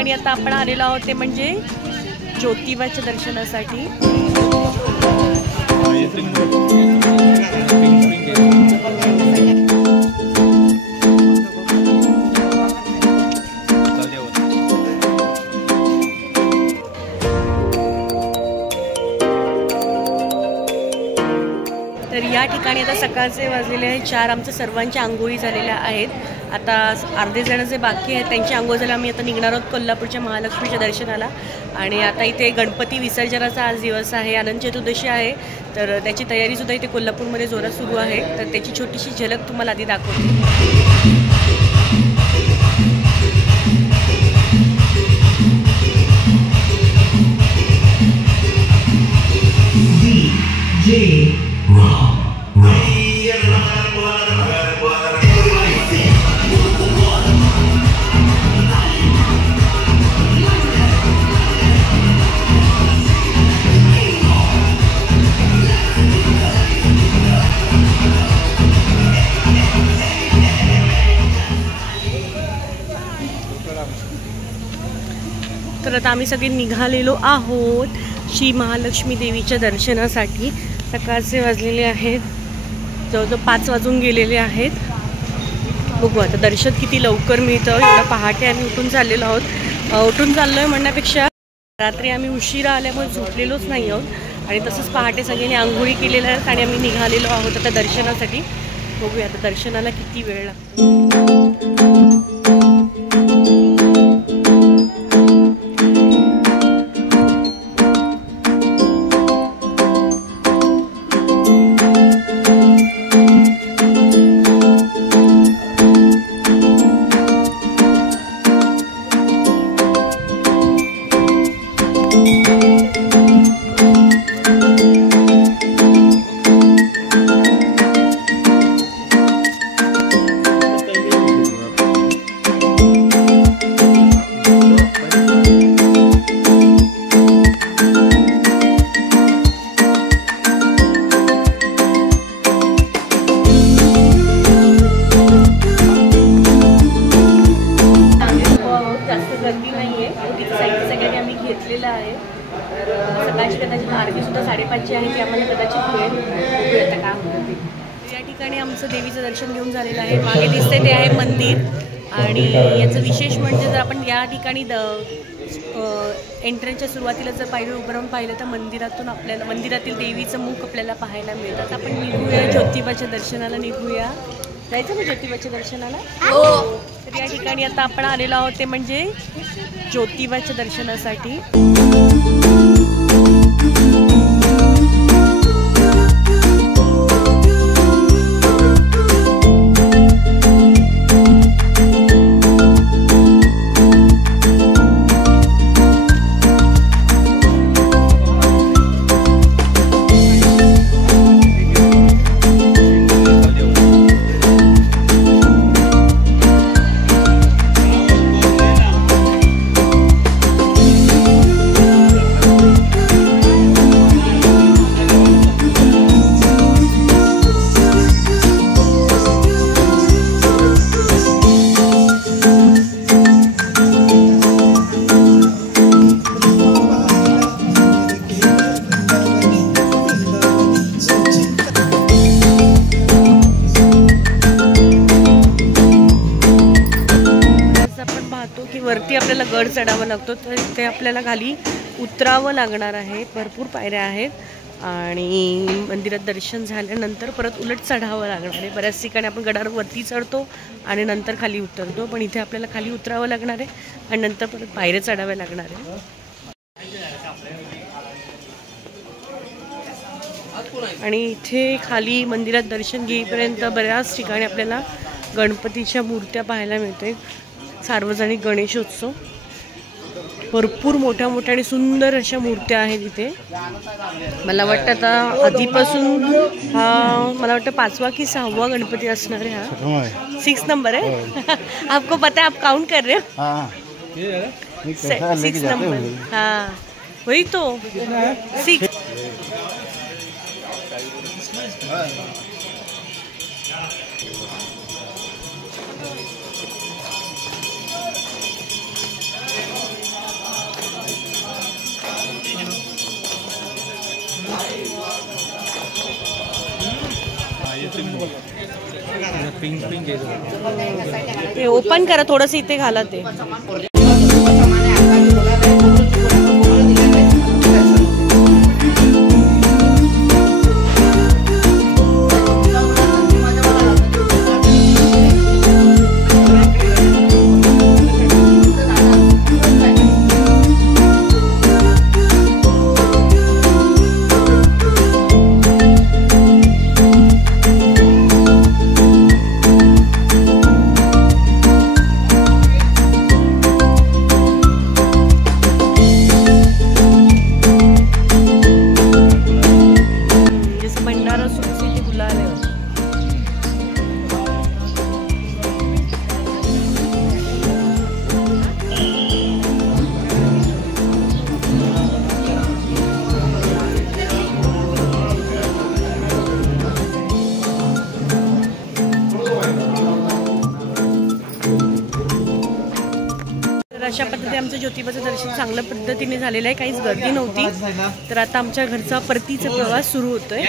ठिकाणी आता आपण आलेलो आहोत ते म्हणजे ज्योतिबाच्या दर्शनासाठी। तर या ठिकाणी आता सकाळचे वाजलेले आहेत 4। आमच्या सर्वांच्या आंघोळी झालेल्या आहेत। आता अर्धे जण जे बाकी आहेत त्यांची आंघोळ झाली। आम्ही आता निघणार आहोत कोल्हापूरच्या महालक्ष्मीच्या दर्शनाला। आणि आता इथे गणपती विसर्जनाचा आज दिवस आहे, अनंत चतुर्दशी आहे, तर त्याची तयारीसुद्धा इथे कोल्हापूरमध्ये जोरात सुरू आहे। तर त्याची छोटीशी झलक तुम्हाला आधी दाखवते। तर आता आम्ही सगळे निघालेलो आहोत श्री महालक्ष्मी देवीच्या दर्शनासाठी। सकाळचे वाजलेले आहेत जवळजवळ 5 वाजून गेलेले आहेत। बघू आता दर्शन किती लवकर मिळतं। एवढा पहाटे आम्ही उठून चाललेलो आहोत। उठून चाललोय म्हणण्यापेक्षा रात्री आम्ही उशिरा आल्यामुळे झोपलेलोच नाही आहोत आणि तसंच पहाटे सगळ्यांनी आंघोळी केलेल्या आहेत आणि आम्ही निघालेलो आहोत आता दर्शनासाठी। बघूया आता दर्शनाला किती वेळ लागतो। सकाळची कदाचित आरती सुद्धा 5:30ची आहे ती आम्हाला कदाचित मिळेल। आता काय होतं या ठिकाणी आमचं देवीचं दर्शन घेऊन झालेलं आहे। मागे दिसते ते आहे मंदिर आणि याचं विशेष म्हणजे जर आपण या ठिकाणी एंट्रन्सच्या सुरुवातीला जर पायरी उभं राहून पाहिलं तर मंदिरातील देवीचं मुख आपल्याला पाहायला मिळतं। आपण निघूया ज्योतिबाच्या दर्शनाला निघूया। जायचं ना ज्योतिबाच्या दर्शनाला? हो। तर या ठिकाणी आता आपण आलेलो आहोत ते म्हणजे ज्योतिबाच्या दर्शनासाठी। वरती आपल्याला गड चढावा लागतो तर इथे आपल्याला खाली उतरावं लागणार आहे। भरपूर पायऱ्या आहेत आणि मंदिरात दर्शन झाल्यानंतर परत उलट चढावं लागणार आहे। बऱ्याच ठिकाणी आपण गडावर वरती चढतो आणि नंतर खाली उतरतो, पण इथे आपल्याला खाली उतरावं लागणार आहे आणि नंतर परत पायऱ्या चढाव्या लागणार आहे। आणि इथे खाली मंदिरात दर्शन घेईपर्यंत बऱ्याच ठिकाणी आपल्याला गणपतीच्या मूर्त्या पाहायला मिळते। सार्वजनिक गणेशोत्सव भरपूर मोठ्या मोठ्या आणि सुंदर अशा मूर्त्या आहेत इथे। मला वाटतं आता आधीपासून हा मला वाटतं 5वा की 6वा गणपती असणार आहे। हा 6 नंबर है। आपको पता है आप काउंट कर रहे हो? हाँ 6 नंबर। हाँ वही तो 6। पिंक पिंक ते ओपन करा थोडंसं, इथे घाला ते. अशा पद्धतीने आमचं ज्योतिबाचं दर्शन चांगल्या पद्धतीने झालेलं आहे, काहीच गर्दी नव्हती. तर आता आमच्या घरचा परतीचा प्रवास सुरू होतोय.